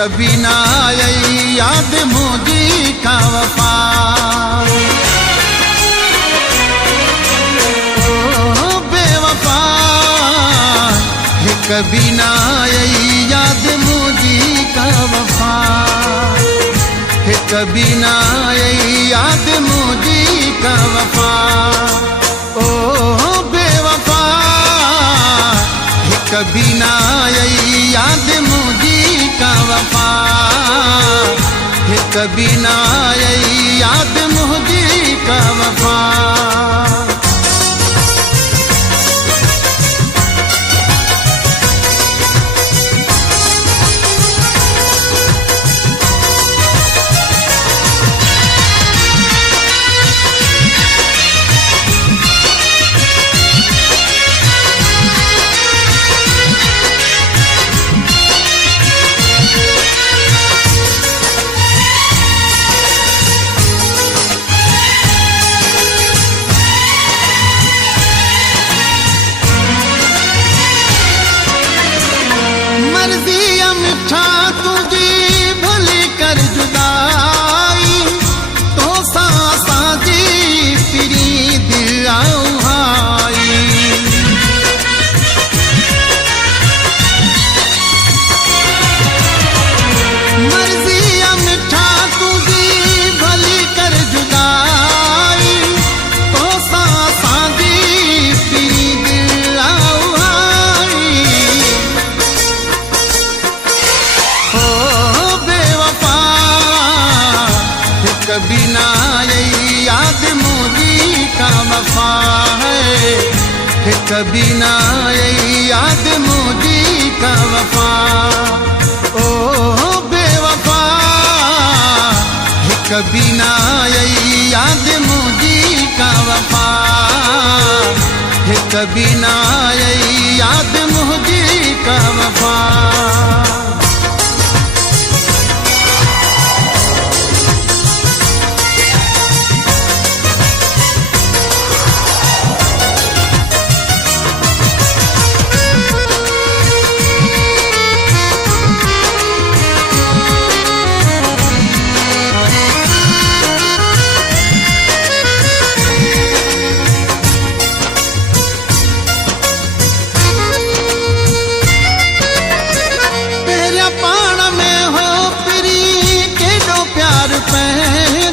कभी ना आई याद मुझी का वफा। ओ बेवफा कभी ना आई याद मुझी का वफा। कभी ना आई याद मुझी का वफा। ओ बेवफा कभी ना आई याद मुझी का वफा। कभी ना आई याद मुझी का वफा। मिठा तुझी भली कर जुदाई तो साजी फिरी दिल आई। मर्जी मिठा तुझी भली कर जुदाई तो साजी फिरी दिल आई। कभी ना आई याद मुझी का वफा है। कभी ना आई याद मुझी का वफा। ओ बेवफा कभी ना आई याद मुझी का वफा। कभी ना आई याद मुझी का वफा।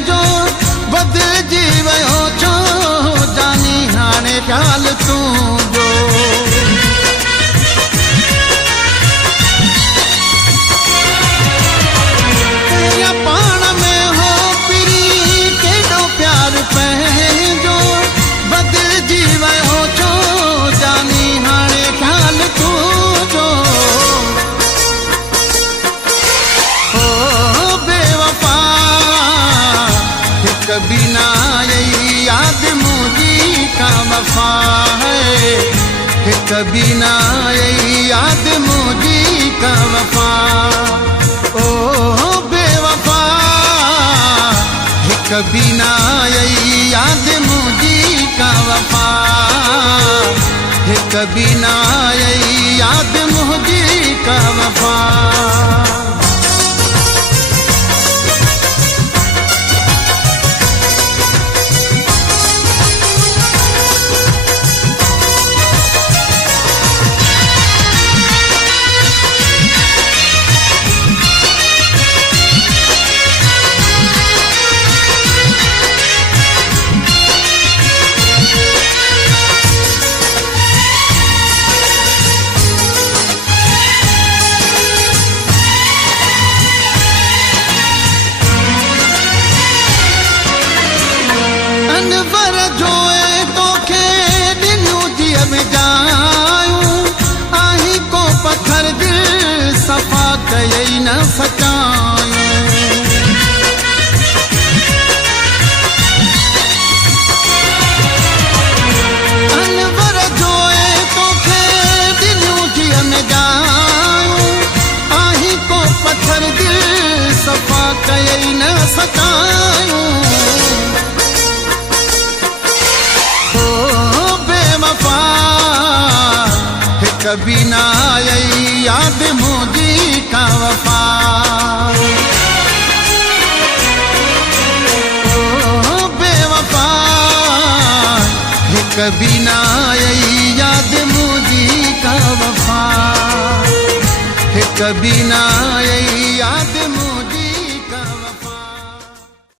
जो बदल जीवयो छो जानी हाणे ख्याल तू जो। तेरा पाण में हो पिरी केडो प्यार पंहिंजो बदल जीवयो छो जानी हाणे ख्याल तू जो। कभी ना आई याद मुझी का वफा है। कभी ना आई याद मुझी का वफा। ओ बेवफा कभी ना आई याद मुझी का वफा। कभी ना आई याद मुझी का वफा। पत्थर दिल सफा कई न सचायो। अनवर जोए तोखे दिलियूं जिय में जायूं आही को पत्थर दिल सफा कई न सचायूं। ओ बेवफा कभी ना आई याद मुझी का का वफा। ओ बेवफा है कभी ना आई याद मुझी का वफा, है कभी ना आई